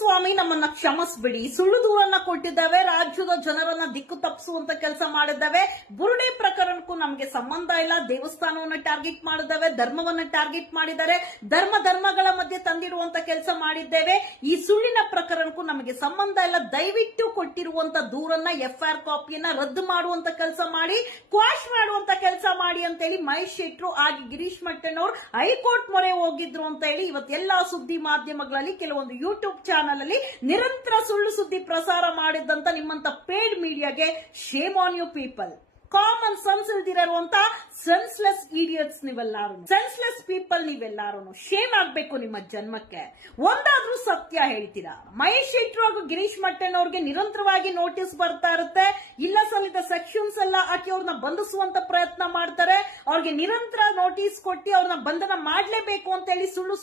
ಸ್ವಾಮಿ ನಮ್ಮನ್ನ ಕ್ಷಮಿಸ್ಬಿಡಿ. ಸುಳ್ಳು ದೂರನ್ನ ಕೊಟ್ಟಿದ್ದಾವೆ, ರಾಜ್ಯದ ಜನರನ್ನ ದಿಕ್ಕು ತಪ್ಪಿಸುವಂತ ಕೆಲಸ ಮಾಡಿದ್ದಾವೆ. ಬುರುಡೆ ಪ್ರಕರಣಕ್ಕೂ ನಮಗೆ ಸಂಬಂಧ ಇಲ್ಲ. ದೇವಸ್ಥಾನವನ್ನ ಟಾರ್ಗೆಟ್ ಮಾಡಿದ್ದಾವೆ, ಧರ್ಮವನ್ನ ಟಾರ್ಗೆಟ್ ಮಾಡಿದ್ದಾರೆ, ಧರ್ಮಗಳ ಮಧ್ಯೆ ತಂದಿಡುವಂತ ಕೆಲಸ ಮಾಡಿದ್ದೇವೆ. ಈ ಸುಳ್ಳಿನ ಪ್ರಕರಣಕ್ಕೂ ನಮಗೆ ಸಂಬಂಧ ಇಲ್ಲ. ದಯವಿಟ್ಟು ಕೊಟ್ಟಿರುವಂತ ದೂರನ್ನ FIR ಕಾಪಿಯನ್ನ ರದ್ದು ಮಾಡುವಂತ ಕೆಲಸ ಮಾಡಿ, ಕ್ವಾಶ್ ಮಾಡುವಂತ ಕೆಲಸ ಮಾಡಿ ಅಂತ ಹೇಳಿ ಮಹೇಶ್ ಶೆಟ್ರು ಹಾಗೆ ಗಿರೀಶ್ ಮಟ್ಟಣ್ಣವರು ಹೈಕೋರ್ಟ್ ಮೊರೆ ಹೋಗಿದ್ರು ಅಂತ ಹೇಳಿ ಇವತ್ತೆಲ್ಲಾ ಸುದ್ದಿ ಮಾಧ್ಯಮಗಳಲ್ಲಿ ಕೆಲವೊಂದು ಯೂಟ್ಯೂಬ್ ಚಾನಲ್ ಅಲ್ಲಿ ನಿರಂತರ ಸುಳ್ಳು ಸುದ್ದಿ ಪ್ರಸಾರ ಮಾಡಿದ್ದಂತ ನಿಮ್ಮಂತ ಪೇಡ್ ಮೀಡಿಯಾಗೆ shame on you people. Common sense ಇಲ್ದಿರುವಂತ ಸೆನ್ಸ್ಲೆಸ್ ಇಡಿಯಟ್ಸ್ ನೀವೆಲ್ಲಾರು, ಸೆನ್ಸ್ಲೆಸ್ ಪೀಪಲ್ ನೀವೆಲ್ಲಾರು. ಶೇಮ್ ಆಗ್ಬೇಕು ನಿಮ್ಮ ಜನ್ಮಕ್ಕೆ. ಒಂದಾದ್ರೂ ಸತ್ಯ ಹೇಳ್ತೀರಾ? ಮಹೇಶ್ ಶೆಟ್ರು ಹಾಗೂ ಗಿರೀಶ್ ಮಟ್ಟಣ್ಣವ್ರಿಗೆ ನಿರಂತರವಾಗಿ ನೋಟಿಸ್ ಬರ್ತಾ ಇರುತ್ತೆ. ಇಲ್ಲ ಸಲ್ಲಿದ ಸೆಕ್ಷನ್ಸ್ ಎಲ್ಲ ಹಾಕಿ ಅವ್ರನ್ನ ಬಂಧಿಸುವಂತ ಪ್ರಯತ್ನ ಮಾಡ್ತಾರೆ. ಅವ್ರಿಗೆ ನಿರಂತರ ನೋಟಿಸ್ ಕೊಟ್ಟು ಅವ್ರನ್ನ ಬಂಧನ ಮಾಡ್ಲೇಬೇಕು ಅಂತ ಹೇಳಿ ಸುಳ್ಳು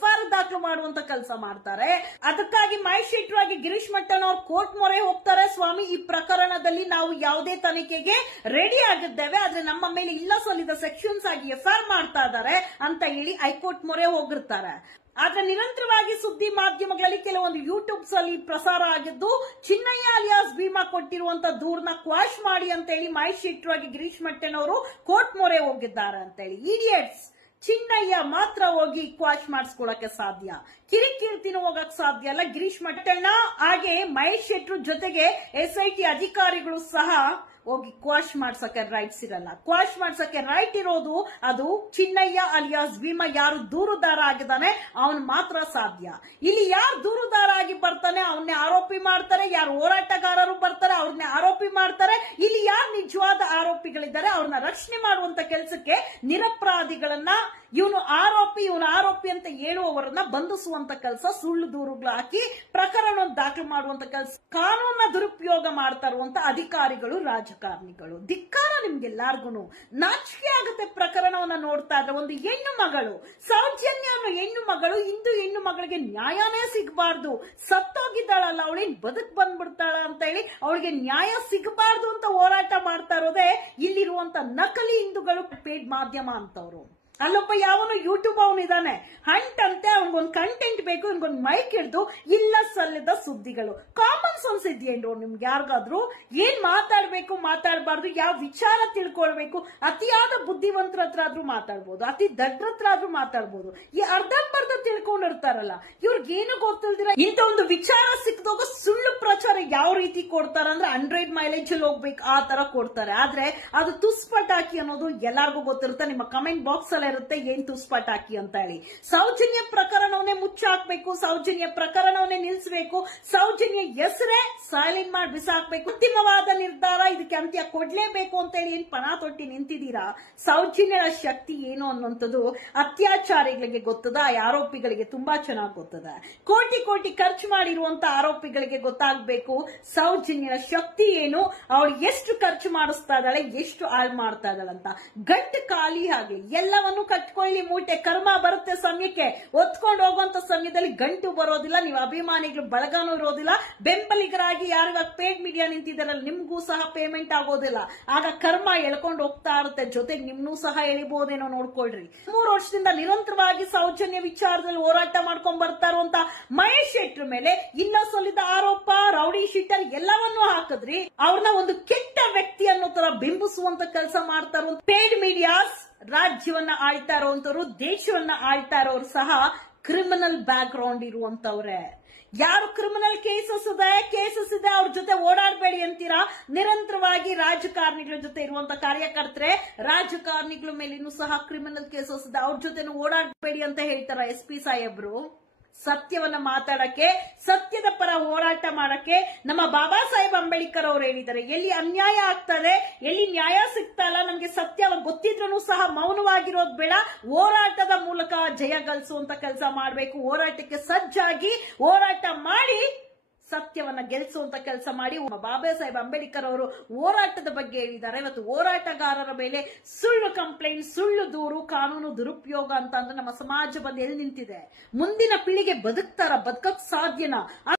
FIR ದಾಖಲು ಮಾಡುವಂತ ಕೆಲಸ ಮಾಡ್ತಾರೆ. ಅದಕ್ಕಾಗಿ ಮಹೇಶ್ ಶೆಟ್ರು ಹಾಗೆ ಗಿರೀಶ್ ಮಟ್ಟಣ್ಣವ್ರು ಕೋರ್ಟ್ ಮೊರೆ ಹೋಗ್ತಾರೆ. ಸ್ವಾಮಿ, ಈ ಪ್ರಕರಣದಲ್ಲಿ ನಾವು ಯಾವುದೇ ತನಿಖೆಗೆ ರೆಡಿ ಆಗಿದ್ದೇವೆ, ಆದ್ರೆ ನಮ್ಮ ಮೇಲೆ ಇಲ್ಲ ಸಲ್ಲಿದ ಸೆಕ್ಷನ್ಸ್ ಆಗಿ FIR ಮಾಡ್ತಾ ಇದ್ದಾರೆ ಅಂತ ಹೇಳಿ ಹೈಕೋರ್ಟ್ ಮೊರೆ ಹೋಗಿರ್ತಾರೆ. ಆದ್ರೆ ನಿರಂತರವಾಗಿ ಸುದ್ದಿ ಮಾಧ್ಯಮಗಳಲ್ಲಿ ಕೆಲವೊಂದು ಯೂಟ್ಯೂಬ್ಸ್ ಅಲ್ಲಿ ಪ್ರಸಾರ ಆಗಿದ್ದು, ಚಿನ್ನಯ್ಯ ಅಲಿಯಾಸ್ ಭೀಮಾ ಕೊಟ್ಟಿರುವಂತ ದೂರನ್ನ ಕ್ವಾಶ್ ಮಾಡಿ ಅಂತ ಹೇಳಿ ಮಹೇಶ್ ಶೆಟ್ರು ಆಗಿ ಗಿರೀಶ್ ಮಟ್ಟಣ್ಣವರು ಕೋರ್ಟ್ ಮೊರೆ ಹೋಗಿದ್ದಾರೆ ಅಂತ ಹೇಳಿ. ಇಡಿಯಟ್ಸ್. ಚಿನ್ನಯ್ಯ ಮಾತ್ರ ಹೋಗಿ ಕ್ವಾಶ್ ಮಾಡಿಸ್ಕೊಳಕ್ಕೆ ಸಾಧ್ಯ, ಕಿರಿಕೀರ್ತಿನೂ ಹೋಗಕ್ ಸಾಧ್ಯ ಅಲ್ಲ. ಗಿರೀಶ್ ಮಟ್ಟಣ್ಣ ಹಾಗೆ ಮಹೇಶ್ ಶೆಟ್ರು ಜೊತೆಗೆ SIT ಅಧಿಕಾರಿಗಳು ಸಹ ಹೋಗಿ ಕ್ವಾಶ್ ಮಾಡ್ಸಕ್ಕೆ ರೈಟ್ಸ್ ಇರಲ್ಲ. ಕ್ವಾಶ್ ಮಾಡ್ಸಕ್ಕೆ ರೈಟ್ ಇರೋದು ಅದು ಚಿನ್ನಯ್ಯ ಅಲಿಯಾಸ್ ಭೀಮಾ ಯಾರು ದೂರುದಾರ ಆಗಿದ್ದಾನೆ ಅವನು ಮಾತ್ರ ಸಾಧ್ಯ. ಇಲ್ಲಿ ಯಾರು ದೂರುದಾರ ಆಗಿ ಬರ್ತಾನೆ ಅವನ್ನೇ ಆರೋಪಿ ಮಾಡ್ತಾರೆ, ಯಾರು ಹೋರಾಟಗಾರರು ಬರ್ತಾರೆ ಅವ್ರನ್ನೇ ಆರೋಪಿ ಮಾಡ್ತಾರೆ. ಇಲ್ಲಿ ಯಾರು ನಿಜವಾದ ಆರೋಪಿಗಳಿದ್ದಾರೆ ಅವ್ರನ್ನ ರಕ್ಷಣೆ ಮಾಡುವಂತ ಕೆಲಸಕ್ಕೆ ನಿರಪರಾಧಿಗಳನ್ನ ಇವನು ಆರೋಪಿ ಅಂತ ಹೇಳುವವರನ್ನ ಬಂಧಿಸುವಂತ ಕೆಲಸ, ಸುಳ್ಳು ದೂರುಗಳು ಹಾಕಿ ಪ್ರಕರಣವನ್ನು ದಾಖಲು ಮಾಡುವಂತ ಕೆಲಸ, ಕಾನೂನ ದುರುಪಯೋಗ ಮಾಡ್ತಾ ಇರುವಂತ ಅಧಿಕಾರಿಗಳು, ರಾಜಕಾರಣಿಗಳು. ಧಿಕ್ಕಾರ ನಿಮ್ಗೆಲ್ಲಾರ್ಗು. ನಾಚಿಕೆ ಆಗುತ್ತೆ ಪ್ರಕರಣವನ್ನ ನೋಡ್ತಾ ಇದ್ರೆ. ಒಂದು ಹೆಣ್ಣು ಮಗಳು, ಸೌಜನ್ಯ ಅನ್ನೋ ಹೆಣ್ಣು ಮಗಳು, ಇಂದು ಹೆಣ್ಣು ಮಗಳಿಗೆ ನ್ಯಾಯನೇ ಸಿಗಬಾರ್ದು. ಸತ್ತೋಗಿದ್ದಾಳಲ್ಲ, ಅವಳೇನ್ ಬದುಕ್ ಬಂದ್ಬಿಡ್ತಾಳ ಅಂತ ಹೇಳಿ ಅವಳಿಗೆ ನ್ಯಾಯ ಸಿಗಬಾರ್ದು ಅಂತ ಹೋರಾಟ ಮಾಡ್ತಾ ಇರೋದೇ ಇಲ್ಲಿರುವಂತ ನಕಲಿ ಹಿಂದೂಗಳು, ಪೇಡ್ ಮಾಧ್ಯಮ ಅಂತವ್ರು. ಅಲ್ಲೊಬ್ಬ ಯಾವನು ಯೂಟ್ಯೂಬ್ ಅವನಿದಾನೆ, ಹಂಟ್ ಅಂತೆ, ಅವನಿಗೊಂದು ಕಂಟೆಂಟ್ ಬೇಕು, ಇವನಿಗೊಂದು ಮೈಕ್ ಹಿಡಿದು ಇಲ್ಲ ಸಲ್ಲದ ಸುದ್ದಿಗಳು. ಕಾಮನ್ ಸೆನ್ಸ್ ಇದೆಯೇನ್ರು ನಿಮ್ಗೆ ಯಾರಿಗಾದ್ರೂ? ಏನ್ ಮಾತಾಡ್ಬೇಕು ಮಾತಾಡಬಾರ್ದು, ಯಾವ ವಿಚಾರ ತಿಳ್ಕೊಳ್ಬೇಕು, ಅತಿಯಾದ ಬುದ್ಧಿವಂತರ ಹತ್ರ ಆದ್ರೂ ಮಾತಾಡ್ಬೋದು, ಅತಿ ದಡ್ರ ಹತ್ರ ಆದ್ರೂ ಮಾತಾಡ್ಬೋದು. ಈ ಅರ್ಧಂಬರ್ಧ ತಿಳ್ಕೊಂಡಿರ್ತಾರಲ್ಲ, ಇವ್ರಿಗೇನು ಗೊತ್ತಿಲ್ದಿರ ಇಂಥ ಒಂದು ವಿಚಾರ ಸಿಕ್ಕದಾಗ ಸುಳ್ಳು ಪ್ರಚಾರ ಯಾವ ರೀತಿ ಕೊಡ್ತಾರ ಅಂದ್ರೆ 100 ಮೈಲೇಜ್ ಅಲ್ಲಿ ಹೋಗ್ಬೇಕು ಆ ತರ ಕೊಡ್ತಾರೆ. ಆದ್ರೆ ಅದು ತುಸ್ಪಟಾಕಿ ಅನ್ನೋದು ಎಲ್ಲಾರ್ಗೂ ಗೊತ್ತಿರುತ್ತೆ. ನಿಮ್ಮ ಕಮೆಂಟ್ ಬಾಕ್ಸ್ ಅಲ್ಲಿ ಇರುತ್ತೆ ಏನ್ ತುಸ್ಪಟಾಕಿ ಅಂತ ಹೇಳಿ. ಸೌಜನ್ಯ ಪ್ರಕರಣವನ್ನೇ ಮುಚ್ಚಾಕ್ಬೇಕು, ಸೌಜನ್ಯ ಪ್ರಕರಣವನ್ನೇ ನಿಲ್ಲಿಸಬೇಕು, ಸೌಜನ್ಯ ಹೆಸರೇ ಸೈಲೆಂಟ್ ಮಾಡಿ ಬಿಸಾಕ್ಬೇಕು. ಅಂತಿಮವಾದ ನಿರ್ಧಾರ, ಇದಕ್ಕೆ ಅಂತ್ಯ ಕೊಡ್ಲೇಬೇಕು ಅಂತ ಹೇಳಿ ಏನ್ ಪಣ ತೊಟ್ಟಿ ನಿಂತಿದ್ದೀರಾ? ಸೌಜನ್ಯದ ಶಕ್ತಿ ಏನು ಅನ್ನುವಂಥದ್ದು ಅತ್ಯಾಚಾರಿಗಳಿಗೆ ಗೊತ್ತದ, ಆರೋಪಿಗಳಿಗೆ ತುಂಬಾ ಚೆನ್ನಾಗಿ ಗೊತ್ತದ. ಕೋಟಿ ಖರ್ಚು ಮಾಡಿರುವಂತ ಆರೋಪಿಗಳಿಗೆ ಗೊತ್ತಾಗ್ಬೇಕು ಸೌಜನ್ಯದ ಶಕ್ತಿ ಏನು, ಅವಳು ಎಷ್ಟು ಖರ್ಚು ಮಾಡಿಸ್ತಾ ಇದ್ದಾಳೆ, ಎಷ್ಟು ಹಾಳು ಮಾಡ್ತಾ ಇದ್ದಾಳಂತ. ಗಂಟು ಖಾಲಿ ಆಗ್ಲಿ, ಎಲ್ಲವನ್ನು ಕಟ್ಕೊಳ್ಳಿ ಮೂಟೆ. ಕರ್ಮ ಬರುತ್ತೆ ಸಮಯಕ್ಕೆ, ಒತ್ಕೊಂಡು ಹೋಗುವಂತ ಸಮಯದಲ್ಲಿ ಗಂಟು ಬರೋದಿಲ್ಲ. ನೀವು ಅಭಿಮಾನಿಗಳು ಬಳಗಾನು ಇರೋದಿಲ್ಲ. ಬೆಂಬಲಿಗರಾಗಿ ಯಾರು ಇವಾಗ ಪೇಡ್ ಮೀಡಿಯಾ ನಿಂತಿದ್ದಾರಲ್ಲ ನಿಮ್ಗೂ ಸಹ ಪೇಮೆಂಟ್ ಆಗೋದಿಲ್ಲ. ಆಗ ಕರ್ಮ ಎಳ್ಕೊಂಡು ಹೋಗ್ತಾ ಇರುತ್ತೆ, ಜೊತೆಗೆ ನಿಮ್ನೂ ಸಹ ಎಳಿಬಹುದೇನೋ ನೋಡ್ಕೊಳ್ರಿ. 3 ವರ್ಷದಿಂದ ನಿರಂತರವಾಗಿ ಸೌಜನ್ಯ ವಿಚಾರದಲ್ಲಿ ಹೋರಾಟ ಮಾಡ್ಕೊಂಡ್ ಬರ್ತಾ ಇರುವಂತ ಮಹೇಶ್ ಶೆಟ್ರು ಮೇಲೆ ಇಲ್ಲ ಸಲ್ಲಿದ ಆರೋಪ, ರೌಡಿ ಶೀಟರ್ ಎಲ್ಲವನ್ನೂ ಹಾಕಿದ್ರಿ. ಅವ್ರನ್ನ ಒಂದು ಕೆಟ್ಟ ವ್ಯಕ್ತಿ ಅನ್ನೋ ತರ ಬಿಂಬಿಸುವಂತ ಕೆಲಸ ಮಾಡ್ತಾ ಇರುವಂತ ಪೇಡ್ ಮೀಡಿಯಾಸ್, ರಾಜ್ಯವನ್ನ ಆಳ್ತಾ ಇರೋಂಥವ್ರು, ದೇಶವನ್ನ ಆಳ್ತಾ ಇರೋರು ಸಹ ಕ್ರಿಮಿನಲ್ ಬ್ಯಾಕ್ ಗ್ರೌಂಡ್ ಇರುವಂತವ್ರೆ. ಯಾರು ಕ್ರಿಮಿನಲ್ ಕೇಸಸ್ ಇದೆ ಅವ್ರ ಜೊತೆ ಓಡಾಡಬೇಡಿ ಅಂತೀರಾ? ನಿರಂತರವಾಗಿ ರಾಜಕಾರಣಿಗಳ ಜೊತೆ ಇರುವಂತ ಕಾರ್ಯಕರ್ತರೆ, ರಾಜಕಾರಣಿಗಳ ಮೇಲೇನು ಸಹ ಕ್ರಿಮಿನಲ್ ಕೇಸಸ್ ಇದೆ, ಅವ್ರ ಜೊತೆನೂ ಓಡಾಡಬೇಡಿ ಅಂತ ಹೇಳ್ತಾರ SP ಸಾಹೇಬ್ರು. ಸತ್ಯವನ್ನ ಮಾತಾಡಕ್ಕೆ, ಸತ್ಯದ ಪರ ಹೋರಾಟ ಮಾಡಕ್ಕೆ ನಮ್ಮ ಬಾಬಾ ಸಾಹೇಬ್ ಅಂಬೇಡ್ಕರ್ ಅವರು ಹೇಳಿದ್ದಾರೆ, ಎಲ್ಲಿ ಅನ್ಯಾಯ ಆಗ್ತದೆ, ಎಲ್ಲಿ ನ್ಯಾಯ ಸಿಗ್ತಾ ಇಲ್ಲ, ನಮ್ಗೆ ಸತ್ಯ ಗೊತ್ತಿದ್ರೂ ಸಹ ಮೌನವಾಗಿರೋದು ಬೇಡ, ಹೋರಾಟದ ಮೂಲಕ ಜಯ ಗಳಿಸುವಂತ ಕೆಲಸ ಮಾಡಬೇಕು. ಹೋರಾಟಕ್ಕೆ ಸಜ್ಜಾಗಿ ಹೋರಾಟ ಮಾಡಿ ಸತ್ಯವನ್ನ ಗೆಲ್ಲಿಸುವಂತ ಕೆಲಸ ಮಾಡಿ. ಬಾಬಾ ಸಾಹೇಬ್ ಅಂಬೇಡ್ಕರ್ ಅವರು ಹೋರಾಟದ ಬಗ್ಗೆ ಹೇಳಿದ್ದಾರೆ. ಇವತ್ತು ಹೋರಾಟಗಾರರ ಮೇಲೆ ಸುಳ್ಳು ಕಂಪ್ಲೇಂಟ್, ಸುಳ್ಳು ದೂರು, ಕಾನೂನು ದುರುಪಯೋಗ ಅಂತ ಅಂದ್ರೆ ನಮ್ಮ ಸಮಾಜ ಬಂದು ಎಲ್ಲಿ ನಿಂತಿದೆ? ಮುಂದಿನ ಪೀಳಿಗೆ ಬದುಕ್ತಾರ? ಬದುಕಕ್ ಸಾಧ್ಯನಾ?